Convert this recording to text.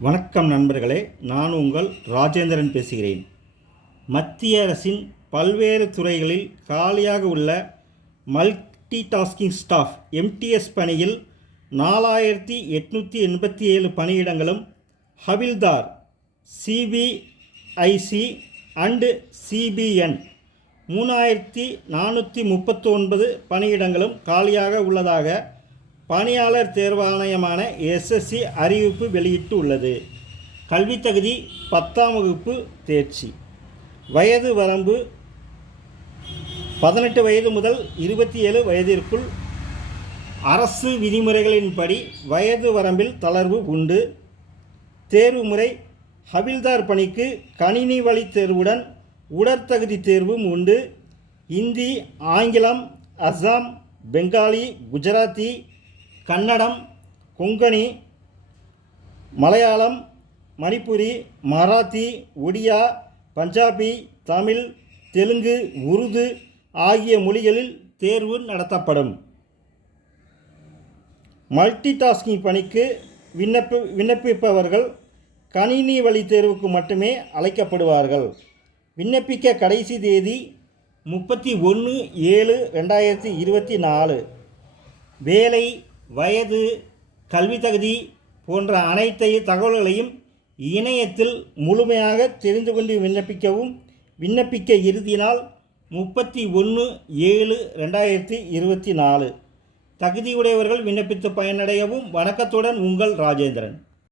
வணக்கம் நண்பர்களே நான் உங்கள் ராஜேந்திரன் பேசுகிறேன். மத்திய அரசின் பல்வேறு துறைகளில் காலியாக உள்ள மல்டி டாஸ்கிங் ஸ்டாஃப் எம்டிஎஸ் பணியில் நாலாயிரத்தி எட்நூற்றி எண்பத்தி ஏழு பணியிடங்களும் havildar C B I C and C B N மூணாயிரத்தி நானூற்றி முப்பத்தொன்பது பணியிடங்களும் காலியாக உள்ளதாக பணியாளர் தேர்வாணையமான எஸ்எஸ்சி அறிவிப்பு வெளியிட்டு உள்ளது கல்வித்தகுதி பத்தாம் வகுப்பு தேர்ச்சி. வயது வரம்பு பதினெட்டு வயது முதல் இருபத்தி ஏழு வயதிற்குள். அரசு விதிமுறைகளின்படி வயது வரம்பில் தளர்வு உண்டு. தேர்வு முறை ஹவில்தார் பணிக்கு கணினி வழி தேர்வுடன் உடற்தகுதி தேர்வும் உண்டு. இந்தி ஆங்கிலம் அஸ்ஸாம் பெங்காலி குஜராத்தி கன்னடம் கொங்கணி மலையாளம் மணிப்புரி மராத்தி ஒடியா பஞ்சாபி தமிழ் தெலுங்கு உருது ஆகிய மொழிகளில் தேர்வு நடத்தப்படும். மல்டி டாஸ்கிங் பணிக்கு விண்ணப்ப விண்ணப்பிப்பவர்கள் கணினி வழி தேர்வுக்கு மட்டுமே அழைக்கப்படுவார்கள். விண்ணப்பிக்க கடைசி தேதி முப்பத்தி ஒன்று ஏழு ரெண்டாயிரத்தி இருபத்தி நாலு. வேலை வயது கல்வி தகுதி போன்ற அனைத்து தகவல்களையும் இணையத்தில் முழுமையாக தெரிந்து கொண்டு விண்ணப்பிக்கவும். விண்ணப்பிக்க இறுதி நாள் முப்பத்தி ஒன்று ஏழு ரெண்டாயிரத்தி இருபத்தி நாலு. தகுதியுடையவர்கள் விண்ணப்பித்து பயனடையவும். வணக்கத்துடன் உங்கள் ராஜேந்திரன்.